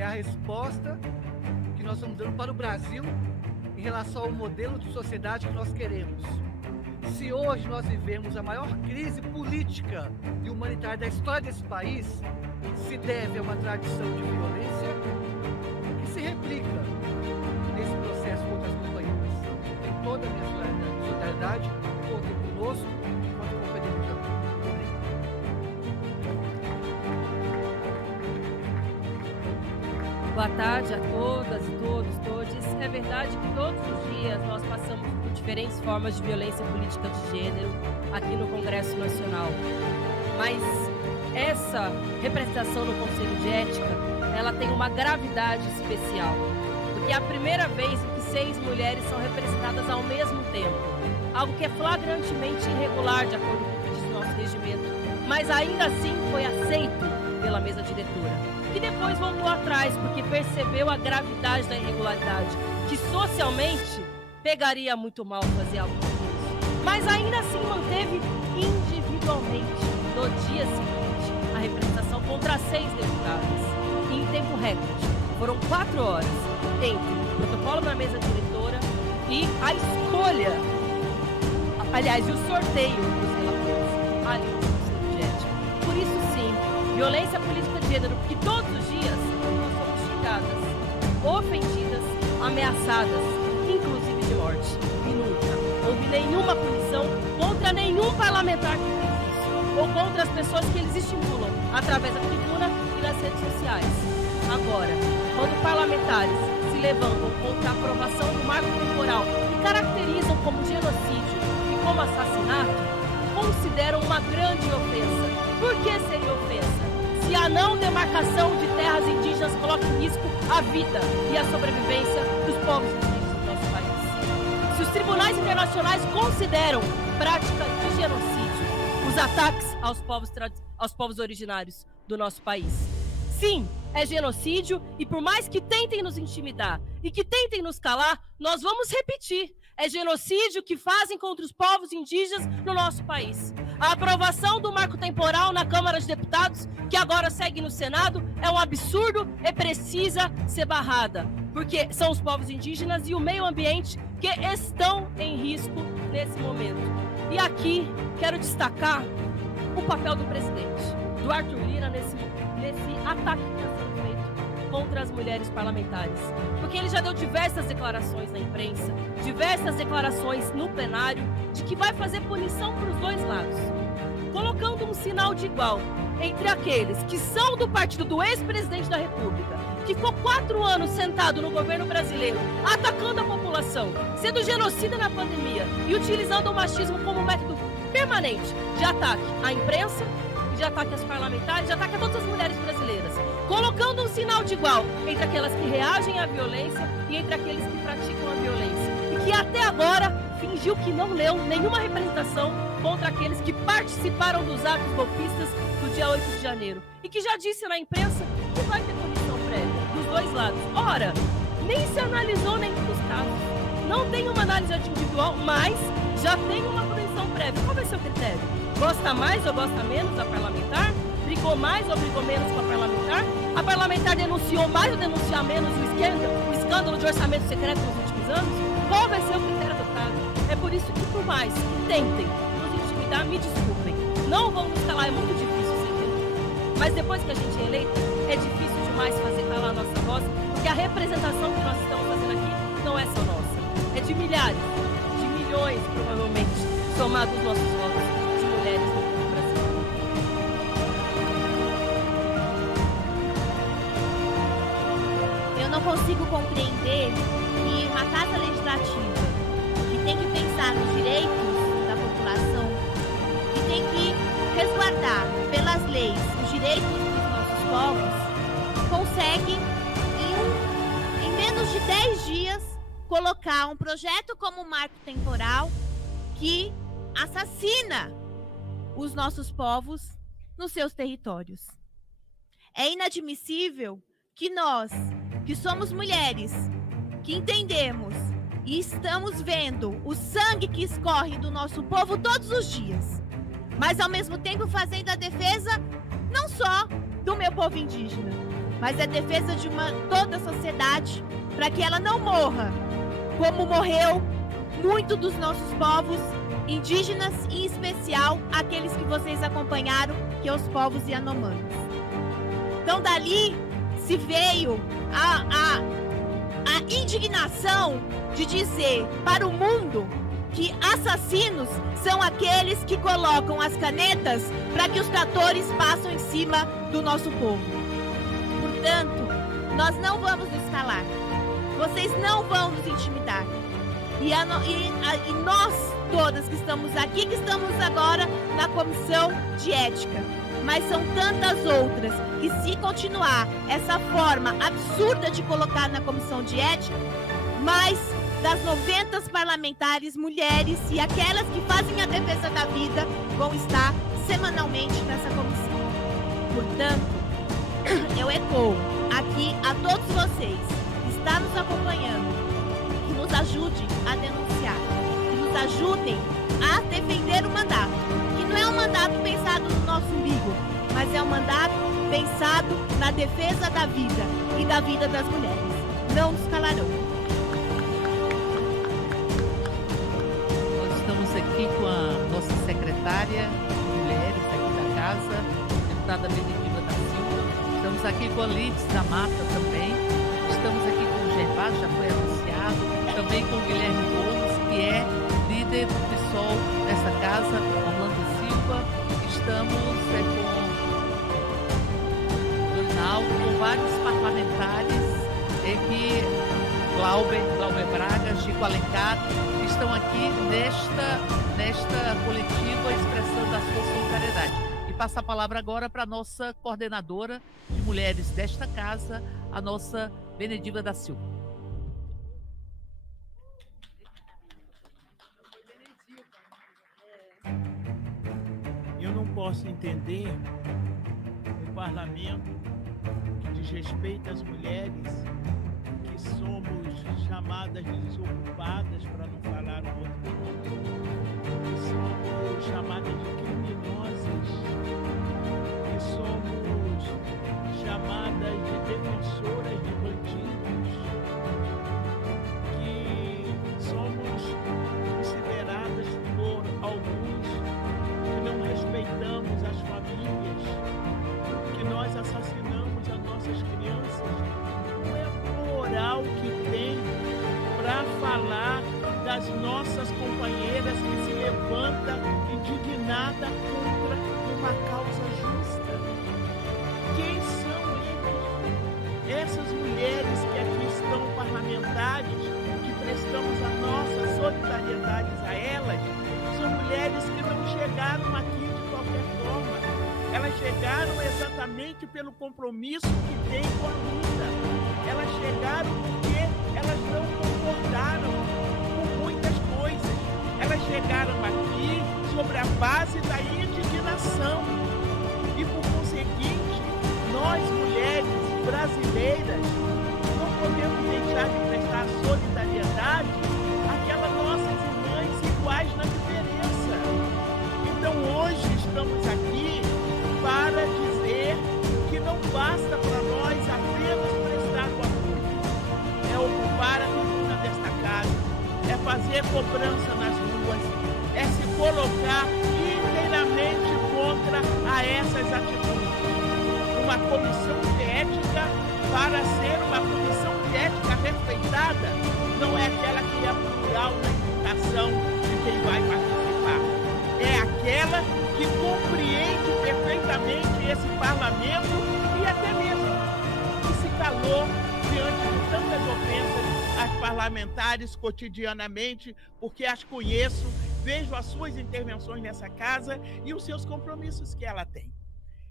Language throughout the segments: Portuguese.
é a resposta que nós estamos dando para o Brasil em relação ao modelo de sociedade que nós queremos. Se hoje nós vivemos a maior crise política e humanitária da história desse país, se deve a uma tradição de violência que se replica nesse processo contra as companheiras. Tem toda a minha solidariedade, contem conosco, contra a companheira também. Boa tarde a todas e todos, todes. É verdade que todos os dias nós passamos por diferentes formas de violência política de gênero aqui no Congresso Nacional. Mas essa representação no Conselho de Ética, ela tem uma gravidade especial, porque é a primeira vez em que 6 mulheres são representadas ao mesmo tempo, algo que é flagrantemente irregular de acordo com o que diz o nosso regimento, mas ainda assim foi aceito pela mesa diretora, que depois voltou atrás porque percebeu a gravidade da irregularidade, que socialmente pegaria muito mal fazer algo como isso. Mas ainda assim manteve individualmente, no dia seguinte, a representação contra 6 deputadas, em tempo recorde. Foram 4 horas entre o protocolo da mesa diretora e a escolha, aliás, e o sorteio dos relatores ali no Conselho de Ética. Por isso, sim, violência política de gênero, porque todos os dias nós somos xingadas, ofendidas, ameaçadas, inclusive de morte. E nunca houve nenhuma punição contra nenhum parlamentar que fez isso, ou contra as pessoas que eles estimulam através da tribuna e das redes sociais. Agora, quando parlamentares se levantam contra a aprovação do marco temporal e caracterizam como genocídio e como assassinato, consideram uma grande ofensa. Por que seria ofensa? Se a não demarcação de terras indígenas coloca em risco a vida e a sobrevivência dos povos indígenas do nosso país. Se os tribunais internacionais consideram prática de genocídio os ataques aos povos originários do nosso país. Sim, é genocídio e por mais que tentem nos intimidar e que tentem nos calar, nós vamos repetir. É genocídio que fazem contra os povos indígenas no nosso país. A aprovação do marco temporal na Câmara de Deputados, que agora segue no Senado, é um absurdo e precisa ser barrada, porque são os povos indígenas e o meio ambiente que estão em risco nesse momento. E aqui quero destacar o papel do presidente, do Arthur Lira, nesse ataque que está sendo feito contra as mulheres parlamentares. Porque ele já deu diversas declarações na imprensa, diversas declarações no plenário, de que vai fazer punição para os dois lados, colocando um sinal de igual entre aqueles que são do partido do ex-presidente da República, que ficou 4 anos sentado no governo brasileiro, atacando a população, sendo genocida na pandemia e utilizando o machismo como método permanente de ataque à imprensa, de ataque aos parlamentares, de ataque a todas as mulheres brasileiras, colocando um sinal de igual entre aquelas que reagem à violência e entre aqueles que praticam a violência, e que até agora fingiu que não leu nenhuma representação contra aqueles que participaram dos atos golpistas do dia 8 de janeiro, e que já disse na imprensa que vai ter punição prévia dos dois lados. Ora, nem se analisou nenhum dos casos, não tem uma análise individual, mas já tem uma punição prévia. Qual vai ser o critério? Gosta mais ou gosta menos da parlamentar? Brigou mais ou brigou menos com a parlamentar? A parlamentar denunciou mais ou denunciar menos o escândalo de orçamento secreto nos últimos anos? Qual vai ser o critério adotado? É por isso que, por mais que tentem nos intimidar, me desculpem, não vão nos calar, é muito difícil ser eleito. Mas depois que a gente é eleito, é difícil demais fazer calar a nossa voz, porque a representação que nós estamos fazendo aqui não é só nossa, é de milhares, de milhões, provavelmente, somados os nossos votos de mulheres no Brasil. Eu não consigo compreender que uma casa legislativa que tem que pensar nos direitos da população, que tem que resguardar pelas leis os direitos dos nossos povos, consegue em menos de 10 dias colocar um projeto como marco temporal que assassina os nossos povos nos seus territórios. É inadmissível que nós, que somos mulheres, que entendemos e estamos vendo o sangue que escorre do nosso povo todos os dias, mas ao mesmo tempo fazendo a defesa não só do meu povo indígena, mas é defesa de toda a sociedade, para que ela não morra, como morreu muito dos nossos povos indígenas, e em especial aqueles que vocês acompanharam, que são os povos Yanomamis. Então dali se veio a indignação de dizer para o mundo que assassinos são aqueles que colocam as canetas para que os tratores passem em cima do nosso povo. Portanto, nós não vamos nos calar. Vocês não vão nos intimidar. E nós todas que estamos aqui, que estamos agora na comissão de ética, mas são tantas outras que, se continuar essa forma absurda de colocar na comissão de ética, mais das 90 parlamentares mulheres e aquelas que fazem a defesa da vida vão estar semanalmente nessa comissão. Portanto, eu ecoo aqui a todos vocês que estão nos acompanhando, que nos ajudem a denunciar, que nos ajudem a defender o mandato, que não é um mandato pensado no nosso umbigo, mas é um mandato pensado na defesa da vida e da vida das mulheres. Não nos calarão. Nós estamos aqui com a nossa secretária de mulheres aqui da casa, deputada Benedita da Silva. Estamos aqui com a Lides da Mata também. Estamos aqui com o Gervásio, já foi anunciado. Também com o Guilherme Gomes, que é líder do PSOL nessa casa, Orlando Silva. Estamos com o Rinaldo, com vários parlamentares, que Glauber Braga, Chico Alencar, que estão aqui nesta coletiva expressando a sua solidariedade. E passo a palavra agora para a nossa coordenadora de mulheres desta casa, a nossa Benedita da Silva. Eu não posso entender um parlamento que desrespeita as mulheres, que somos chamadas de desocupadas, para não falar o outro nome, que somos chamadas de criminosas, que somos chamadas de defensoras de bandidos, que somos consideradas por alguns que não respeitamos as famílias, que nós assassinamos as nossas crianças. Qual é a moral que tem para falar das nossas companheiras que se levantam indignadas contra uma causa justa? Quem são eles? Essas mulheres que aqui estão, parlamentares, que prestamos a nossa solidariedade a elas, são mulheres que não chegaram aqui de qualquer forma. Elas chegaram exatamente pelo compromisso que têm com a luta. Elas chegaram porque elas não concordaram com muitas coisas. Elas chegaram aqui sobre a base da indignação. E, por conseguinte, nós, mulheres brasileiras, não podemos deixar de prestar solidariedade àquelas nossas irmãs iguais na diferença. Então, hoje estamos aqui para dizer que não basta para nós apenas prestar o apoio, é ocupar a tribuna desta casa, é fazer cobrança nas ruas, é se colocar inteiramente contra a essas atitudes. Uma comissão de ética, para ser uma comissão de ética respeitada, não é aquela que é plural na indicação de quem vai participar, é aquela que compreende perfeitamente esse parlamento e até mesmo que se calou diante de tantas ofensas às parlamentares cotidianamente, porque as conheço, vejo as suas intervenções nessa casa e os seus compromissos que ela tem.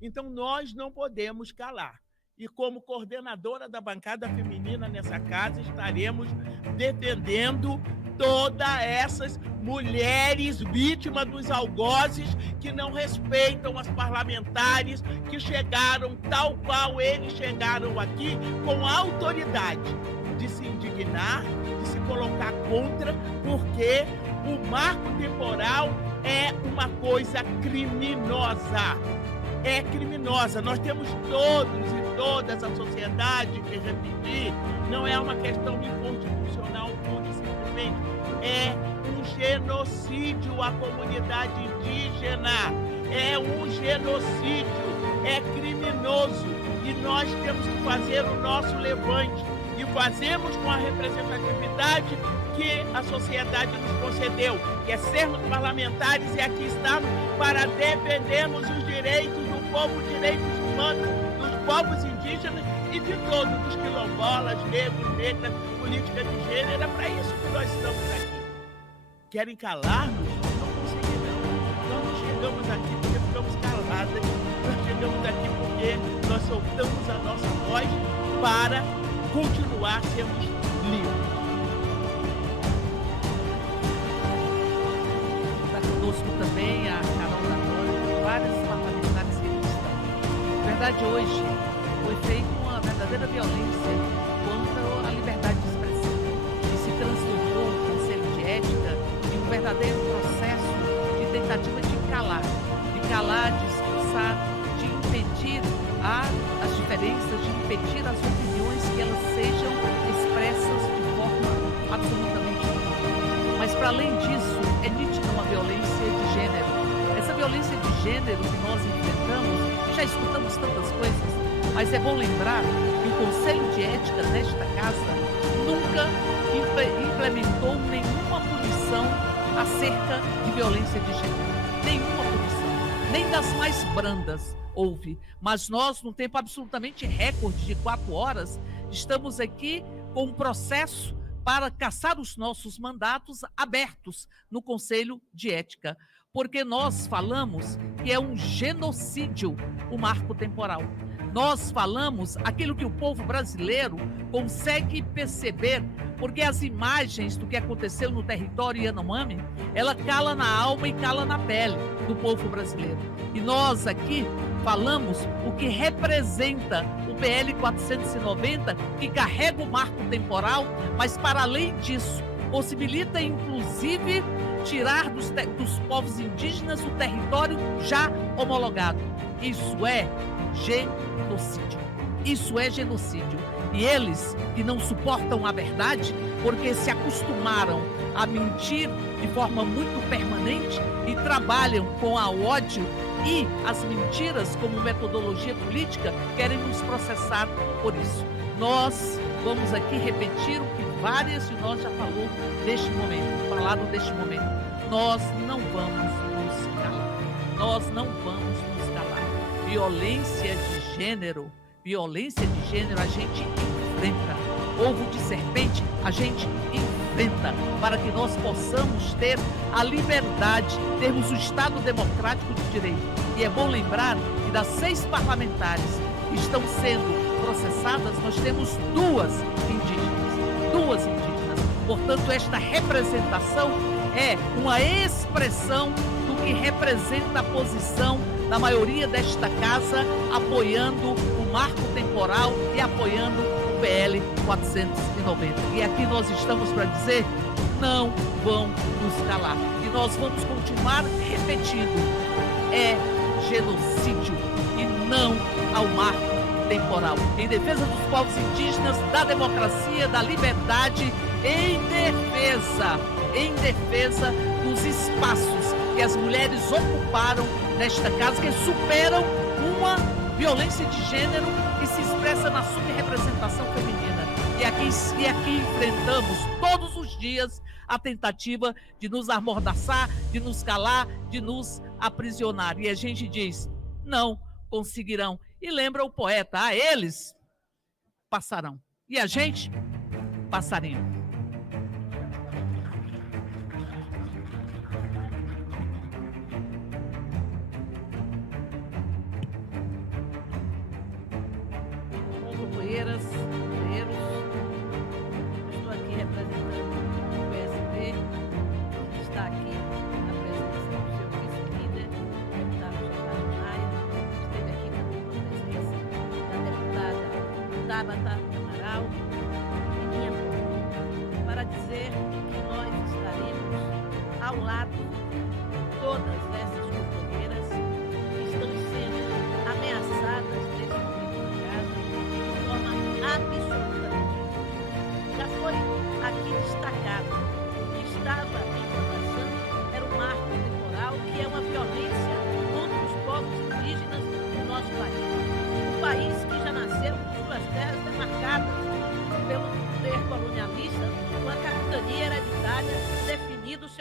Então, nós não podemos calar. E como coordenadora da bancada feminina nessa casa, estaremos defendendo todas essas mulheres vítimas dos algozes que não respeitam as parlamentares, que chegaram tal qual eles chegaram aqui, com a autoridade de se indignar, de se colocar contra, porque o marco temporal é uma coisa criminosa. é criminosa. Nós temos todos e todas a sociedade que repetir, não é uma questão inconstitucional pura e simplesmente, é um genocídio à comunidade indígena, é um genocídio, é criminoso e nós temos que fazer o nosso levante e fazemos com a representatividade que a sociedade nos concedeu, que é sermos parlamentares e aqui estamos para defendermos os direitos do povo, direitos humanos, dos povos indígenas e de todos os quilombolas, negros, negras, política de gênero. É para isso que nós estamos aqui. Querem calar-nos? Não conseguirão. Nós não chegamos aqui porque ficamos caladas, nós chegamos aqui porque nós soltamos a nossa voz para continuar sermos livres. Está conosco também a Carol da Glória, vários parlamentares que aqui estão. Na verdade, hoje foi feita uma verdadeira violência contra a liberdade de expressão e se transformou o Conselho de Ética em um verdadeiro processo de tentativa de calar, de expulsar, de impedir as diferenças, de impedir as opiniões que elas sejam expressas de forma absolutamente livre. Mas, para além disso, é nítida uma violência de gênero. Essa violência de gênero que nós enfrentamos, já escutamos tantas coisas, mas é bom lembrar que o Conselho de Ética desta casa nunca implementou nenhuma punição acerca de violência de gênero. Nenhuma punição, nem das mais brandas houve. Mas nós, num tempo absolutamente recorde de 4 horas, estamos aqui com um processo para caçar os nossos mandatos abertos no Conselho de Ética, porque nós falamos que é um genocídio o marco temporal. Nós falamos aquilo que o povo brasileiro consegue perceber, porque as imagens do que aconteceu no território Yanomami, ela cala na alma e cala na pele do povo brasileiro. E nós aqui falamos o que representa o PL 490, que carrega o marco temporal, mas para além disso, possibilita inclusive tirar dos povos indígenas o território já homologado. Isso é genocídio. Isso é genocídio. E eles que não suportam a verdade, porque se acostumaram a mentir de forma muito permanente e trabalham com o ódio e as mentiras como metodologia política, querem nos processar por isso. Nós vamos aqui repetir o que várias de nós já falaram deste momento. Nós não vamos nos calar. Nós não vamos nos calar. Violência de gênero a gente enfrenta. Ovo de serpente a gente enfrenta, para que nós possamos ter a liberdade, termos o Estado democrático de direito. E é bom lembrar que das 6 parlamentares que estão sendo processadas, nós temos 2 indígenas. Portanto, esta representação é uma expressão do que representa a posição da maioria desta casa, apoiando o marco temporal e apoiando o PL 490. E aqui nós estamos para dizer, não vão nos calar. E nós vamos continuar repetindo, é genocídio e não ao marco temporal. Em defesa dos povos indígenas, da democracia, da liberdade, em defesa dos espaços que as mulheres ocuparam nesta casa, que superam uma violência de gênero que se expressa na subrepresentação feminina. E aqui enfrentamos todos os dias a tentativa de nos amordaçar, de nos calar, de nos aprisionar. E a gente diz, não conseguirão. E lembra o poeta, eles passarão. E a gente, passaremos. Companheiras, companheiros, estou aqui representando o PSB, que está aqui na presença do seu vice-líder, deputado Gerardo Maia, esteve aqui também com a presença da deputada Tabata Amaral e minha mãe, para dizer que nós estaremos ao lado de todas essas companheiras que estão sendo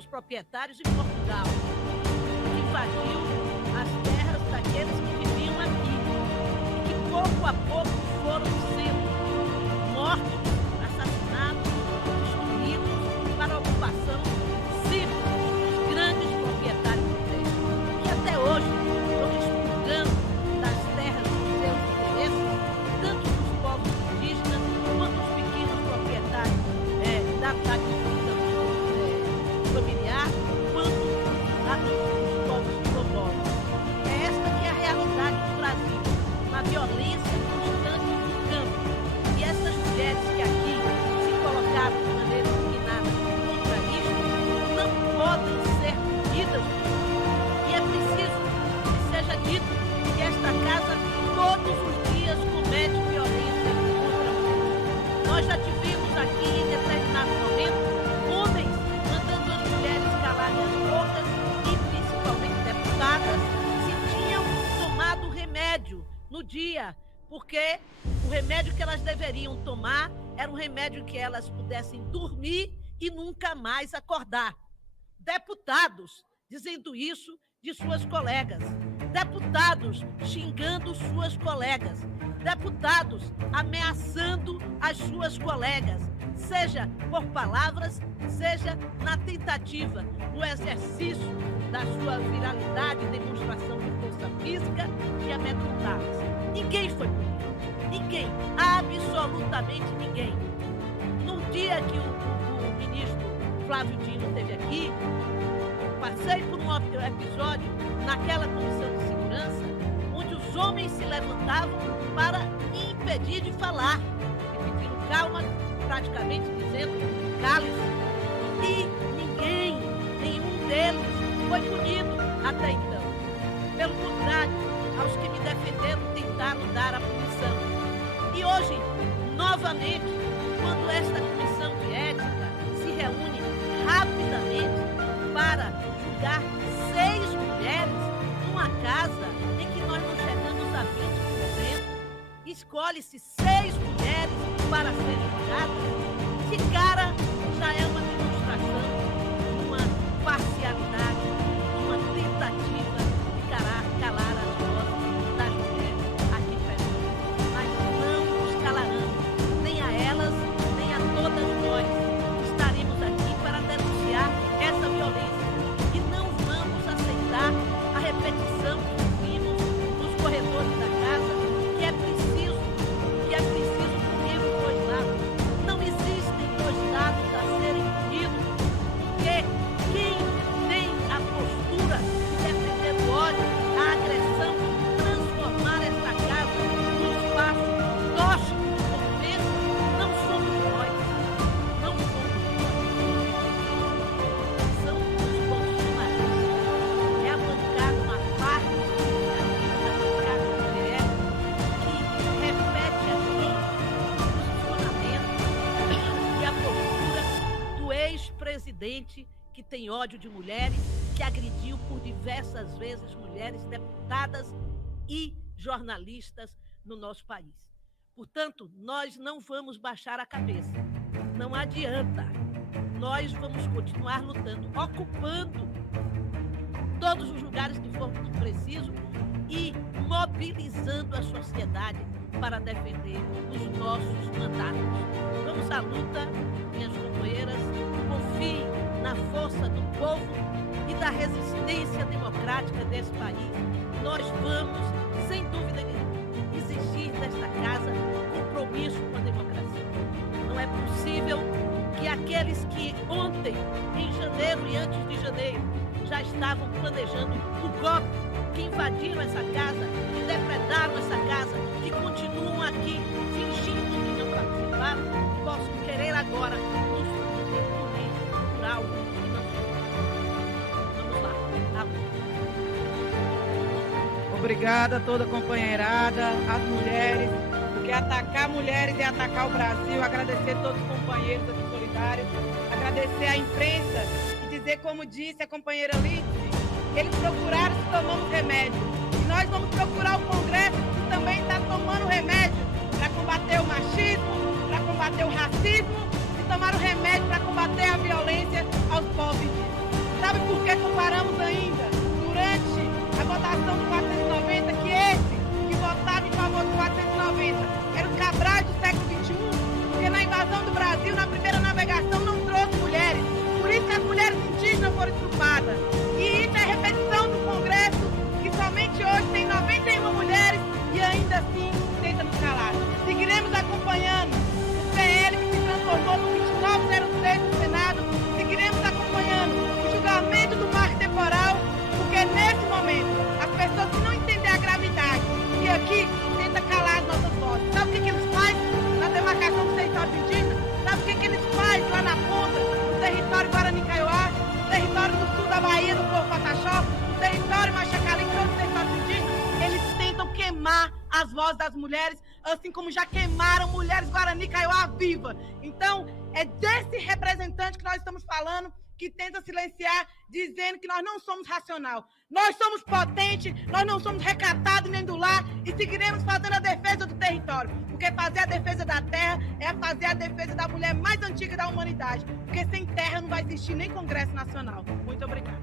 seus proprietários em Portugal, que invadiu as terras daqueles que viviam aqui e que pouco a pouco foram sendo mortos, assassinados, destruídos para a ocupação civil dos grandes proprietários do terra, que até hoje estão expurgando das terras dos seus interesses, tanto dos povos indígenas quanto dos pequenos proprietários da agricultura familiar, quanto a dos povos quilombolas. É esta que é a realidade do Brasil, uma violência constante no campo. E essas mulheres que aqui se colocaram de maneira indignada contra isso, não podem ser punidas. E é preciso que seja dito que esta casa todos os dias comete violência contra a mulher. Nós já tivemos aqui em determinado momento homens mandando as mulheres calarem as bocas e principalmente deputadas se tinham tomado remédio no dia, porque o remédio que elas deveriam tomar era um remédio que elas pudessem dormir e nunca mais acordar. Deputados dizendo isso de suas colegas, deputados xingando suas colegas, deputados ameaçando as suas colegas, seja por palavras, seja na tentativa, no exercício da sua viralidade e demonstração de força física de amedrontá-las. Ninguém foi punido. Ninguém. Absolutamente ninguém. No dia que o ministro Flávio Dino esteve aqui, passei por um episódio naquela comissão de segurança, onde os homens se levantavam para impedir de falar, e pedindo calma, praticamente dizendo, cale-se. E ninguém, nenhum deles, foi punido até então. Pelo contrário, aos que me defenderam tentaram dar a punição. E hoje, novamente, quando esta comissão de ética se reúne rapidamente para julgar 6 mulheres numa casa em que nós não chegamos a 20%, escolhe-se 6 mulheres para serem julgadas, de cara já é uma demonstração de uma parcialidade, de uma tentativa de calar as vozes das mulheres aqui presentes. Mas não nos calaremos, nem a elas, nem a todas nós. Estaremos aqui para denunciar essa violência e não vamos aceitar a repetição que vimos nos corredores da casa, que é preciso punir os dois lados. Não existem 2 lados a serem punidos, porque quem tem a postura de defender o ódio, a agressão, transformar esta casa num espaço tóxico de convivência, não somos nós. Não somos nós. São os bolsonaristas. É a bancada, uma parte significativa da bancada do PL que repete aqui o posicionamento e a postura do ex-presidente que tem ódio de mulheres, que agrediu por diversas vezes mulheres deputadas e jornalistas no nosso país. Portanto, nós não vamos baixar a cabeça. Não adianta. Nós vamos continuar lutando, ocupando todos os lugares que for preciso e mobilizando a sociedade para defender os nossos mandatos. Vamos à luta, minhas companheiras, confiem na força do povo e da resistência democrática desse país. Nós vamos, sem dúvida nenhuma, exigir desta casa compromisso com a democracia. Não é possível que aqueles que ontem, em janeiro e antes de janeiro, já estavam planejando o golpe, que invadiram essa casa, que depredaram essa casa, que continuam aqui fingindo que não participaram, possam querer agora nos punir por algo que não foi. Vamos lá, tá bom. Obrigada a toda a companheirada, as mulheres, porque atacar mulheres é atacar o Brasil. Agradecer a todos os companheiros aqui solidários, agradecer à imprensa e dizer, como disse a companheira Lídice, eles procuraram se tomando remédio. E nós vamos procurar o Congresso, que também está tomando remédio para combater o machismo, para combater o racismo, e tomar o remédio para combater a violência aos povos indígenas. acompanhando o PL que se transformou no 2903 do Senado, seguiremos acompanhando o julgamento do marco temporal, porque nesse momento as pessoas que não entendem a gravidade e aqui tentam calar as nossas vozes. Sabe o que eles fazem na demarcação dos territórios indígenas? Sabe o que eles fazem lá na ponta, no território Guarani Kaiowá, no território do sul da Bahia, do Porto Pataxó, no território Machacalim, todos os territórios indígenas? Eles tentam queimar as vozes das mulheres, assim como já queimaram mulheres Guarani Kaiowá viva. Então, é desse representante que nós estamos falando, que tenta silenciar, dizendo que nós não somos racional. Nós somos potentes, nós não somos recatados nem do lar e seguiremos fazendo a defesa do território. Porque fazer a defesa da terra é fazer a defesa da mulher mais antiga da humanidade. Porque sem terra não vai existir nem Congresso Nacional. Muito obrigada.